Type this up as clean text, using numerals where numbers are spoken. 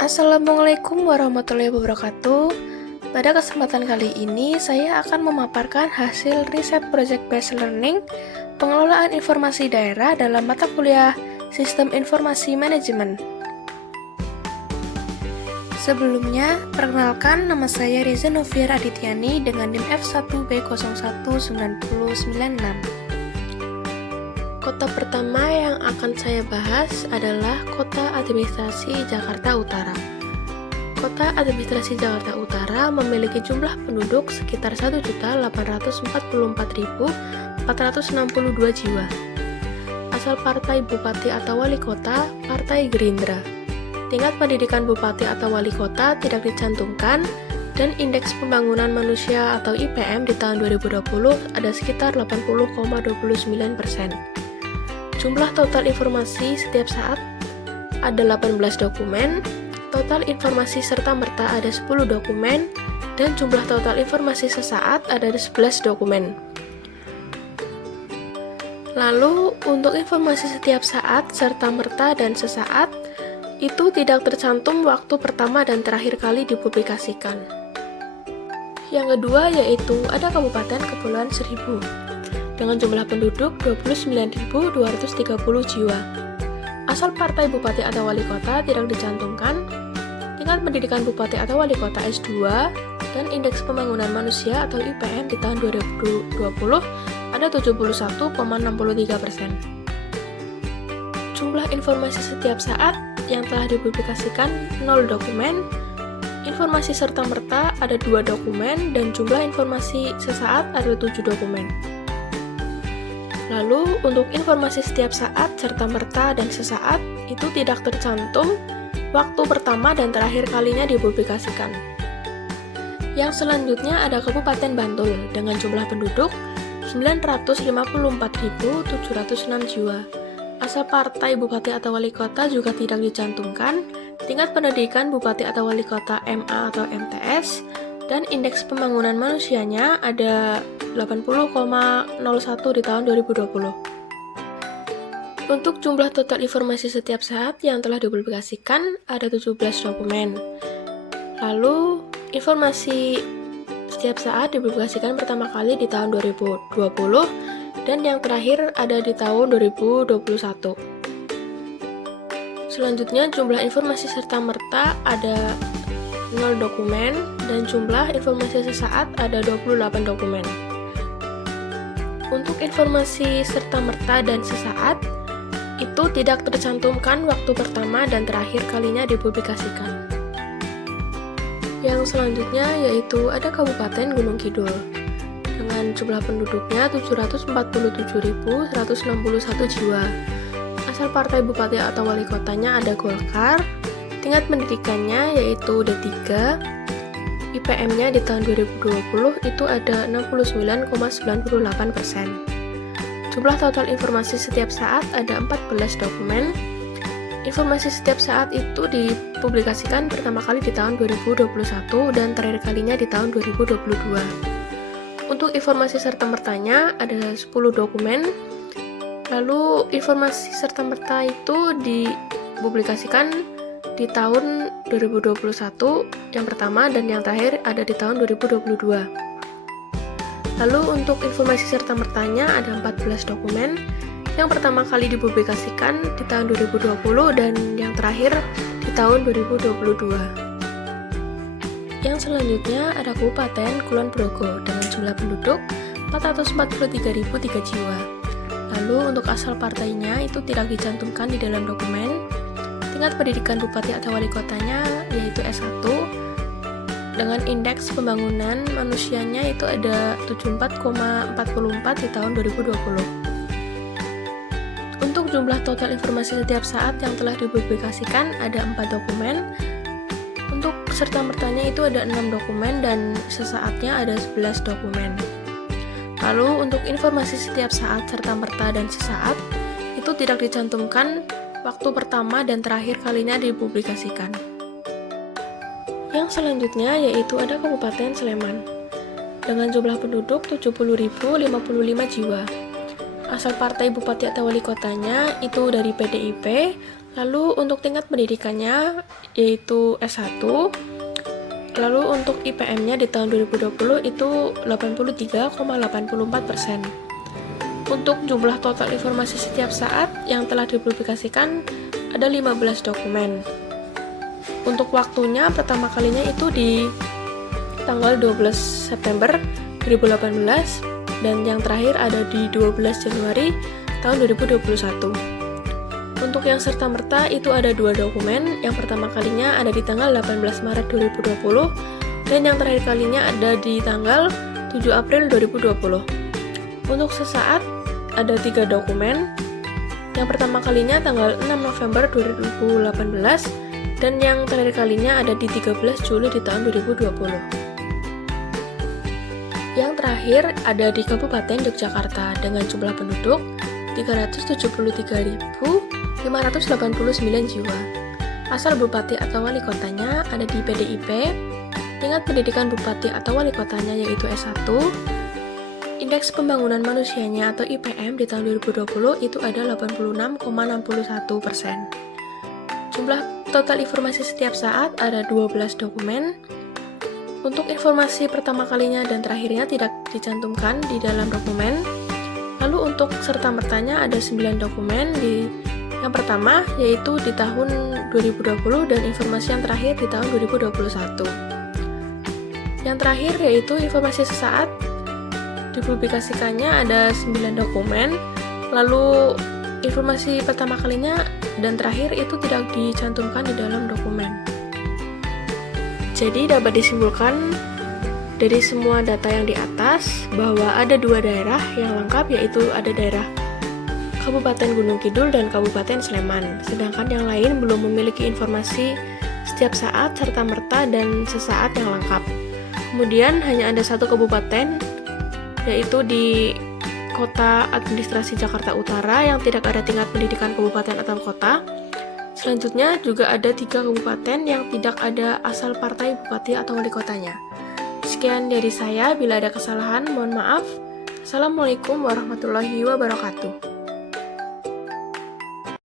Assalamualaikum warahmatullahi wabarakatuh. Pada kesempatan kali ini, saya akan memaparkan hasil riset Project Based Learning pengelolaan informasi daerah dalam mata kuliah Sistem Informasi Manajemen. Sebelumnya, perkenalkan nama saya Riza Noviar Adityani dengan NIM F1B019096. Kota pertama yang akan saya bahas adalah Kota Administrasi Jakarta Utara. Kota Administrasi Jakarta Utara memiliki jumlah penduduk sekitar 1.844.462 jiwa. Asal partai bupati atau wali kota, Partai Gerindra. Tingkat pendidikan bupati atau wali kota tidak dicantumkan, dan indeks pembangunan manusia atau IPM di tahun 2020 ada sekitar 80,29%. Jumlah total informasi setiap saat ada 18 dokumen, total informasi serta-merta ada 10 dokumen, dan jumlah total informasi sesaat ada 11 dokumen. Lalu, untuk informasi setiap saat, serta-merta, dan sesaat, itu tidak tercantum waktu pertama dan terakhir kali dipublikasikan. Yang kedua yaitu ada Kabupaten Kepulauan Seribu dengan jumlah penduduk 29.230 jiwa. Asal partai bupati atau wali kota tidak dicantumkan, tingkat pendidikan bupati atau wali kota S2, dan indeks pembangunan manusia atau IPM di tahun 2020 ada 71,63%. Jumlah informasi setiap saat yang telah dipublikasikan 0 dokumen, informasi serta-merta ada 2 dokumen, dan jumlah informasi sesaat ada 7 dokumen. Lalu, untuk informasi setiap saat, serta-merta, dan sesaat, itu tidak tercantum waktu pertama dan terakhir kalinya dipublikasikan. Yang selanjutnya ada Kabupaten Bantul dengan jumlah penduduk 954.706 jiwa. Asal partai bupati atau wali kota juga tidak dicantumkan, tingkat pendidikan bupati atau wali kota MA atau MTS, dan indeks pembangunan manusianya ada 80,01 di tahun 2020. Untuk jumlah total informasi setiap saat yang telah dipublikasikan ada 17 dokumen. Lalu, informasi setiap saat dipublikasikan pertama kali di tahun 2020 dan yang terakhir ada di tahun 2021. Selanjutnya, jumlah informasi serta-merta ada 0 dokumen dan jumlah informasi sesaat ada 28 dokumen. Untuk informasi serta-merta dan sesaat, itu tidak tercantumkan waktu pertama dan terakhir kalinya dipublikasikan. Yang selanjutnya yaitu ada Kabupaten Gunung Kidul dengan jumlah penduduknya 747.161 jiwa. Asal partai bupati atau wali kotanya ada Golkar, tingkat pendidikannya yaitu D3, IPM-nya di tahun 2020 itu ada 69,98%. Jumlah total informasi setiap saat ada 14 dokumen. Informasi setiap saat itu dipublikasikan pertama kali di tahun 2021 dan terakhir kalinya di tahun 2022. Untuk informasi serta-mertanya ada 10 dokumen. Lalu informasi serta-merta itu dipublikasikan di tahun 2021 yang pertama dan yang terakhir ada di tahun 2022. Lalu untuk informasi serta-mertanya ada 14 dokumen. Yang pertama kali dipublikasikan di tahun 2020 dan yang terakhir di tahun 2022. Yang selanjutnya ada Kabupaten Kulon Progo dengan jumlah penduduk 443.003 jiwa. Lalu untuk asal partainya itu tidak dicantumkan di dalam dokumen. Tingkat pendidikan bupati atau wali kotanya yaitu S1 dengan indeks pembangunan manusianya itu ada 74,44 di tahun 2020. Untuk jumlah total informasi setiap saat yang telah dipublikasikan ada 4 dokumen. Untuk serta-mertanya itu ada 6 dokumen dan sesaatnya ada 11 dokumen. Lalu untuk informasi setiap saat serta-merta dan sesaat itu tidak dicantumkan waktu pertama dan terakhir kalinya dipublikasikan. Yang selanjutnya yaitu ada Kabupaten Sleman dengan jumlah penduduk 70.055 jiwa. Asal partai bupati atau wali kotanya itu dari PDIP, Lalu untuk tingkat pendidikannya yaitu S1. Lalu untuk IPM-nya di tahun 2020 itu 83,84%. Untuk jumlah total informasi setiap saat yang telah dipublikasikan ada 15 dokumen. Untuk waktunya pertama kalinya itu di tanggal 12 September 2018 dan yang terakhir ada di 12 Januari tahun 2021. Untuk yang serta-merta itu ada 2 dokumen. Yang pertama kalinya ada di tanggal 18 Maret 2020 dan yang terakhir kalinya ada di tanggal 7 April 2020. Untuk sesaat ada 3 dokumen. Yang pertama kalinya tanggal 6 November 2018 dan yang terakhir kalinya ada di 13 Juli di tahun 2020. Yang terakhir ada di Kabupaten Yogyakarta dengan jumlah penduduk 373.589 jiwa. Asal bupati atau wali kotanya ada di PDIP. Tingkat pendidikan bupati atau wali kotanya yaitu S1. Indeks pembangunan manusianya atau IPM di tahun 2020 itu ada 86,61%. Jumlah total informasi setiap saat ada 12 dokumen. Untuk informasi pertama kalinya dan terakhirnya tidak dicantumkan di dalam dokumen. Lalu untuk serta-mertanya ada 9 dokumen. Yang pertama yaitu di tahun 2020 dan informasi yang terakhir di tahun 2021. Yang terakhir yaitu informasi sesaat. Dipublikasikannya ada 9 dokumen. Lalu informasi pertama kalinya dan terakhir itu tidak dicantumkan di dalam dokumen. Jadi dapat disimpulkan dari semua data yang di atas bahwa ada 2 daerah yang lengkap, yaitu ada daerah Kabupaten Gunung Kidul dan Kabupaten Sleman. Sedangkan yang lain belum memiliki informasi setiap saat, serta-merta, dan sesaat yang lengkap. Kemudian hanya ada 1 kabupaten, yaitu di Kota Administrasi Jakarta Utara yang tidak ada tingkat pendidikan kabupaten atau kota. Selanjutnya juga ada 3 kabupaten yang tidak ada asal partai bupati atau wali kotanya. Sekian dari saya, bila ada kesalahan mohon maaf. Assalamualaikum warahmatullahi wabarakatuh.